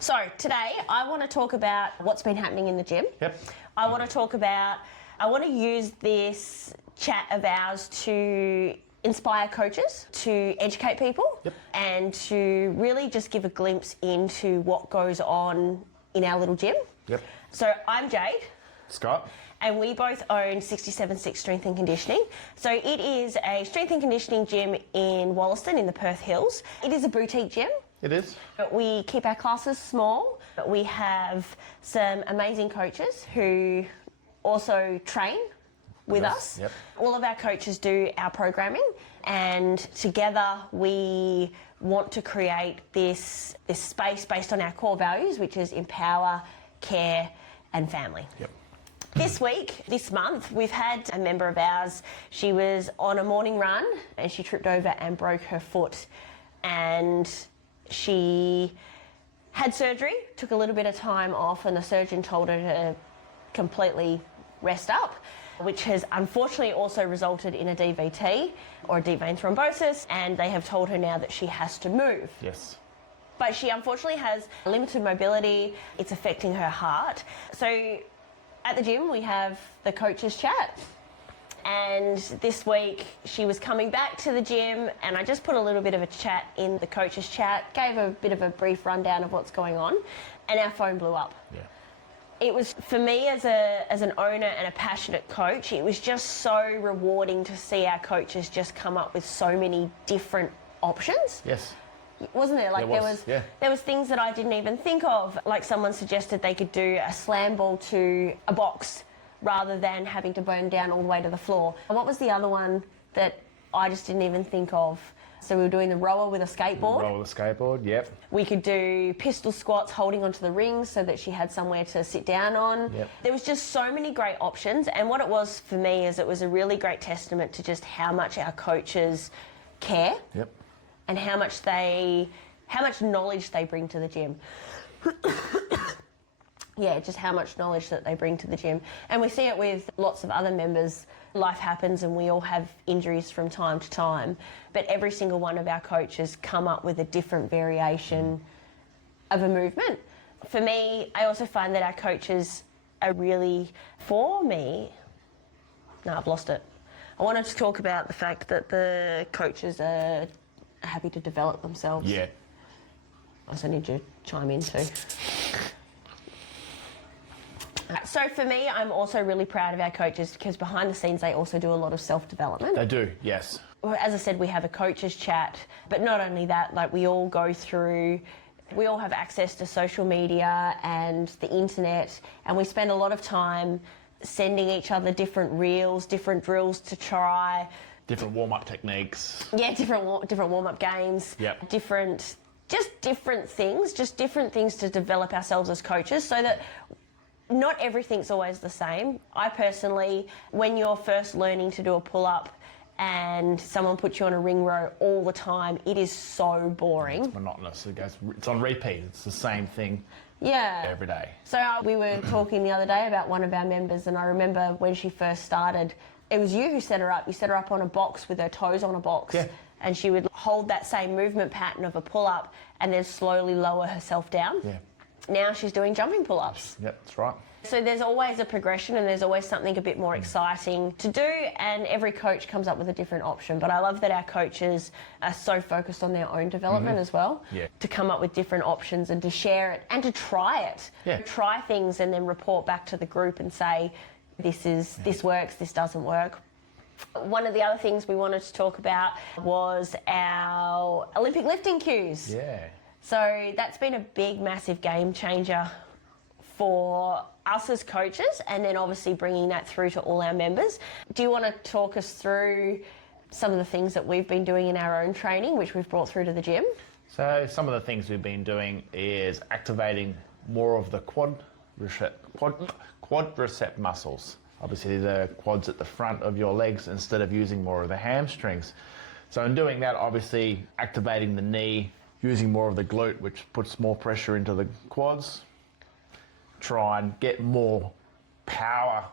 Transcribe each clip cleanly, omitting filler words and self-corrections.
So today I want to talk about what's been happening in the gym. Yep. I want to use this chat of ours to inspire coaches, to educate people, Yep. and to really just give a glimpse into what goes on in our little gym. Yep. So I'm Jade. Scott. And we both own 67 Strength and Conditioning. So it is a strength and conditioning gym in Walliston in the Perth Hills. It is a boutique gym. It is. But we keep our classes small, but we have some amazing coaches who also train with us. Yep. All of our coaches do our programming, and together we want to create this space based on our core values, which is empower, care and family. Yep. This month, we've had a member of ours. She was on a morning run and she tripped over and broke her foot, and she had surgery, took a little bit of time off, and the surgeon told her to completely rest up, which has unfortunately also resulted in a DVT, or a deep vein thrombosis, and they have told her now that she has to move. Yes. But she unfortunately has limited mobility. It's affecting her heart. So at the gym we have the coaches chat, and this week she was coming back to the gym, and I just put a little bit of a chat in the coaches chat, gave a bit of a brief rundown of what's going on, and our phone blew up. Yeah. It was, for me as an owner and a passionate coach, it was just so rewarding to see our coaches just come up with so many different options. Yes. Wasn't there? Like there was things that I didn't even think of. Like someone suggested they could do a slam ball to a box rather than having to burn down all the way to the floor. And what was the other one that I just didn't even think of? So we were doing the rower with a skateboard. Rower with a skateboard, yep. We could do pistol squats holding onto the rings so that she had somewhere to sit down on. Yep. There was just so many great options, and what it was for me is it was a really great testament to just how much our coaches care. Yep. And how much knowledge they bring to the gym. Yeah, just how much knowledge that they bring to the gym. And we see it with lots of other members. Life happens and we all have injuries from time to time, but every single one of our coaches come up with a different variation of a movement. For me, I also find that our coaches are really, for me, no, I've lost it. I wanted to talk about the fact that the coaches are happy to develop themselves. Yeah. I also need you to chime in too. So for me, I'm also really proud of our coaches because behind the scenes they also do a lot of self-development. They do, yes. As I said, we have a coaches chat, but not only that, like we all have access to social media and the internet, and we spend a lot of time sending each other different reels, different drills to try. Different warm-up techniques. Yeah, different warm-up games. Yep. Different things to develop ourselves as coaches, so that not everything's always the same. I personally, when you're first learning to do a pull-up and someone puts you on a ring row all the time, it is so boring. It's monotonous. It's on repeat. It's the same thing. Yeah. Every day. So we were talking the other day about one of our members, and I remember when she first started, it was you who set her up. You set her up on a box with her toes on a box. Yeah. And she would hold that same movement pattern of a pull-up and then slowly lower herself down. Yeah. Now she's doing jumping pull-ups. Yep, that's right. So there's always a progression and there's always something a bit more exciting to do, and every coach comes up with a different option. But I love that our coaches are so focused on their own development as well. Yeah. To come up with different options and to share it and to try it. Yeah. Try things and then report back to the group and say, this works, this doesn't work. One of the other things we wanted to talk about was our Olympic lifting cues. Yeah. So that's been a big, massive game changer for us as coaches, and then obviously bringing that through to all our members. Do you want to talk us through some of the things that we've been doing in our own training, which we've brought through to the gym? So some of the things we've been doing is activating more of the quadricep muscles. Obviously the quads at the front of your legs instead of using more of the hamstrings. So in doing that, obviously activating the knee, using more of the glute, which puts more pressure into the quads. Try and get more power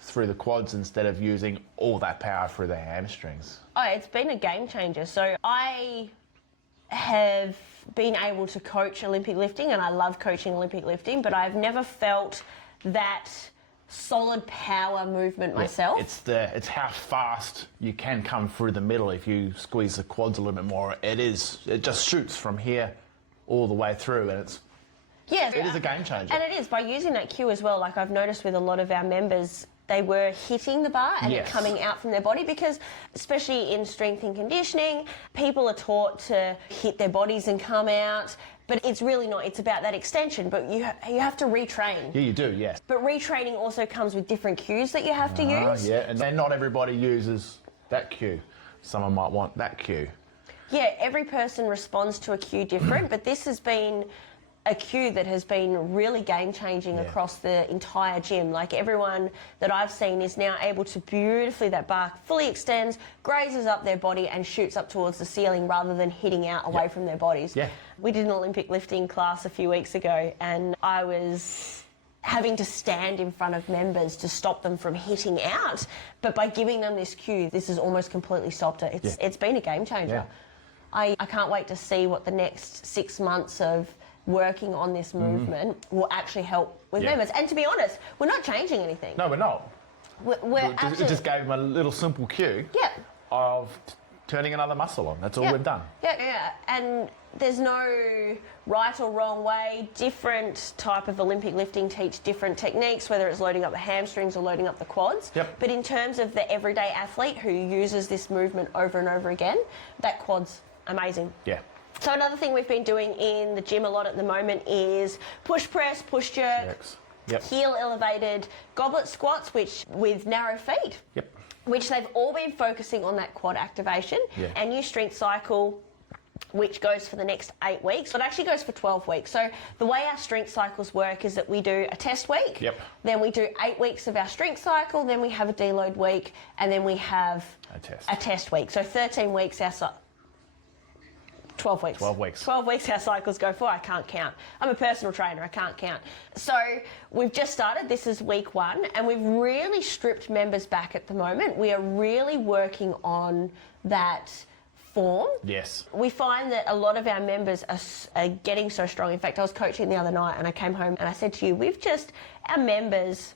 through the quads instead of using all that power through the hamstrings. Oh, it's been a game changer. So I have been able to coach Olympic lifting, and I love coaching Olympic lifting, but I've never felt that solid power movement myself. It's how fast you can come through the middle if you squeeze the quads a little bit more. It just shoots from here all the way through, and it is a game changer. And it is, by using that cue as well. Like I've noticed with a lot of our members, they were hitting the bar and it coming out from their body, because especially in strength and conditioning, people are taught to hit their bodies and come out, but it's really not. It's about that extension, but you have to retrain. Yeah, you do, yes. But retraining also comes with different cues that you have to use. Yeah, and then not everybody uses that cue. Someone might want that cue. Yeah, every person responds to a cue different, but this has been a cue that has been really game-changing across the entire gym. Like everyone that I've seen is now able to beautifully, that bar fully extends, grazes up their body and shoots up towards the ceiling rather than hitting out away from their bodies. Yeah. We did an Olympic lifting class a few weeks ago and I was having to stand in front of members to stop them from hitting out, but by giving them this cue, this has almost completely stopped it. It's been a game changer. I can't wait to see what the next 6 months of working on this movement will actually help with members. And to be honest, we're not changing anything. No, we're not. It just gave them a little simple cue of turning another muscle on. That's all we've done. Yeah. And there's no right or wrong way. Different type of Olympic lifting teach different techniques, whether it's loading up the hamstrings or loading up the quads. But in terms of the everyday athlete who uses this movement over and over again, that quad's amazing. Yeah. So another thing we've been doing in the gym a lot at the moment is push press, push jerk, heel elevated goblet squats, which with narrow feet, which they've all been focusing on that quad activation. And new strength cycle, which goes for the next 8 weeks. It actually goes for 12 weeks. So the way our strength cycles work is that we do a test week, then we do 8 weeks of our strength cycle, then we have a deload week, and then we have a test week. So 13 weeks our 12 weeks. 12 weeks. 12 weeks our cycles go for. I can't count. I'm a personal trainer. I can't count. So we've just started. This is week 1 and we've really stripped members back at the moment. We are really working on that form. Yes. We find that a lot of our members are getting so strong. In fact, I was coaching the other night and I came home and I said to you, our members,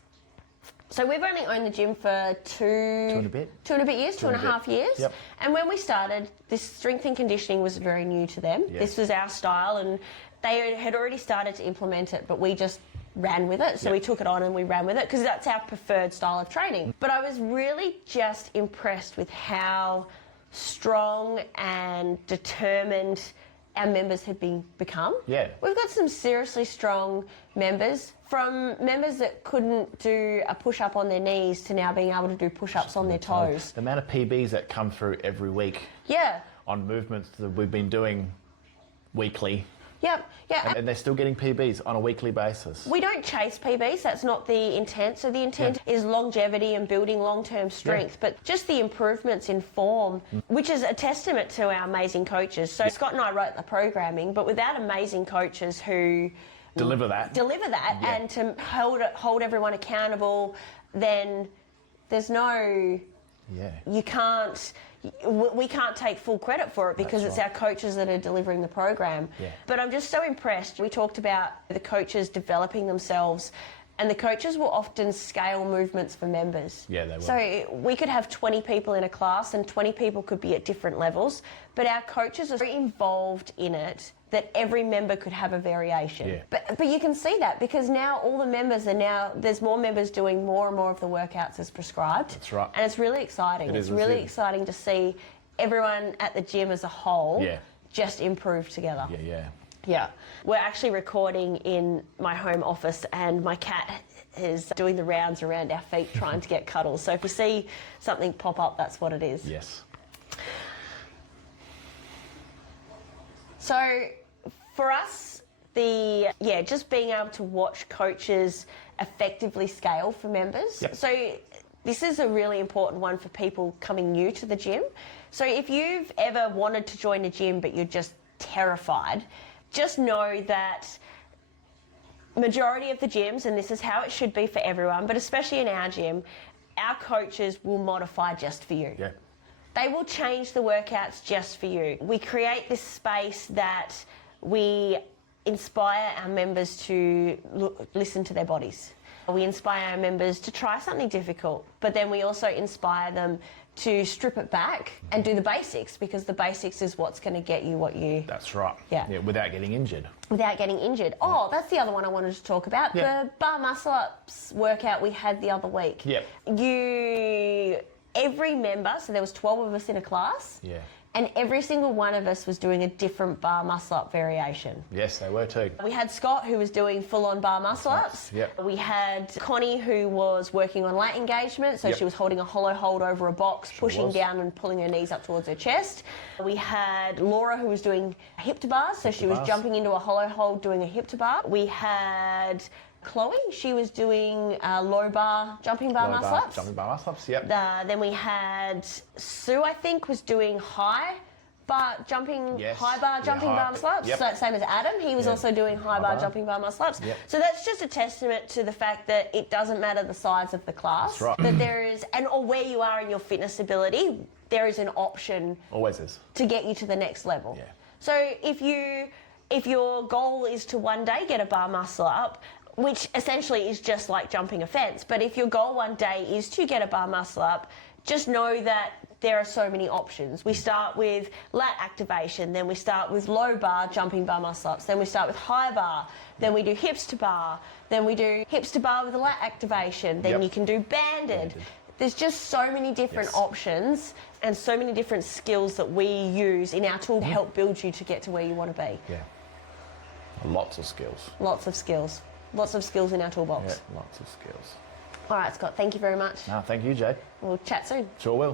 so we've only owned the gym for two and a bit years, 2.5 years. And when we started, this strength and conditioning was very new to them. This was our style and they had already started to implement it, but we just ran with it. So we took it on and we ran with it because that's our preferred style of training. But I was really just impressed with how strong and determined our members have become. We've got some seriously strong members, from members that couldn't do a push-up on their knees to now being able to do push-ups on their toes. The amount of PBs that come through every week on movements that we've been doing weekly. And they're still getting PBs on a weekly basis. We don't chase PBs, that's not the intent. So the intent is longevity and building long-term strength, but just the improvements in form, which is a testament to our amazing coaches. So Scott and I wrote the programming, but without amazing coaches who deliver that and to hold everyone accountable, then there's no... we can't take full credit for it because it's our coaches that are delivering the program. But I'm just so impressed. We talked about the coaches developing themselves, and the coaches will often scale movements for members. They will. So we could have 20 people in a class and 20 people could be at different levels, but our coaches are very involved in it that every member could have a variation. But you can see that because now all the members there's more members doing more and more of the workouts as prescribed. That's right. And it's really exciting. It's really exciting to see everyone at the gym as a whole just improve together. Yeah. We're actually recording in my home office and my cat is doing the rounds around our feet trying to get cuddles. So if you see something pop up, that's what it is. So for us, just being able to watch coaches effectively scale for members. So this is a really important one for people coming new to the gym. So if you've ever wanted to join a gym but you're just terrified, just know that majority of the gyms, and this is how it should be for everyone, but especially in our gym, our coaches will modify just for you. They will change the workouts just for you. We create this space that we inspire our members to listen to their bodies. We inspire our members to try something difficult, but then we also inspire them to strip it back and do the basics, because the basics is what's going to get you what you... That's right. Yeah. Without getting injured. Without getting injured. Oh, that's the other one I wanted to talk about. The bar muscle-ups workout we had the other week. Yep. Every member, so there was 12 of us in a class. Yeah. And every single one of us was doing a different bar muscle-up variation. Yes, they were too. We had Scott, who was doing full-on bar muscle-ups. Yep. We had Connie, who was working on lat engagement, so she was holding a hollow hold over a box, pushing down and pulling her knees up towards her chest. We had Laura, who was doing hip to bars, so she was jumping into a hollow hold, doing a hip to bar. We had Chloe, she was doing low bar jumping bar muscle-ups. Jumping bar muscle-ups, yep. Then we had Sue, I think, was doing high bar jumping, high bar jumping bar muscle-ups. Yep. So same as Adam, he was also doing high bar jumping bar muscle-ups. Yep. So that's just a testament to the fact that it doesn't matter the size of the class. That's right. That there is, or where you are in your fitness ability, there is an option. Always is. To get you to the next level. Yeah. So if your goal is to one day get a bar muscle up, which essentially is just like jumping a fence, but if your goal one day is to get a bar muscle up, just know that there are so many options. We start with lat activation, then we start with low bar jumping bar muscle ups, then we start with high bar, then we do hips to bar, then we do hips to bar with a lat activation, then you can do banded. There's just so many different options and so many different skills that we use in our tool to help build you to get to where you want to be. Yeah. Lots of skills. Lots of skills. Lots of skills in our toolbox. Yeah, lots of skills. All right, Scott, thank you very much. No, thank you, Jade. We'll chat soon. Sure will.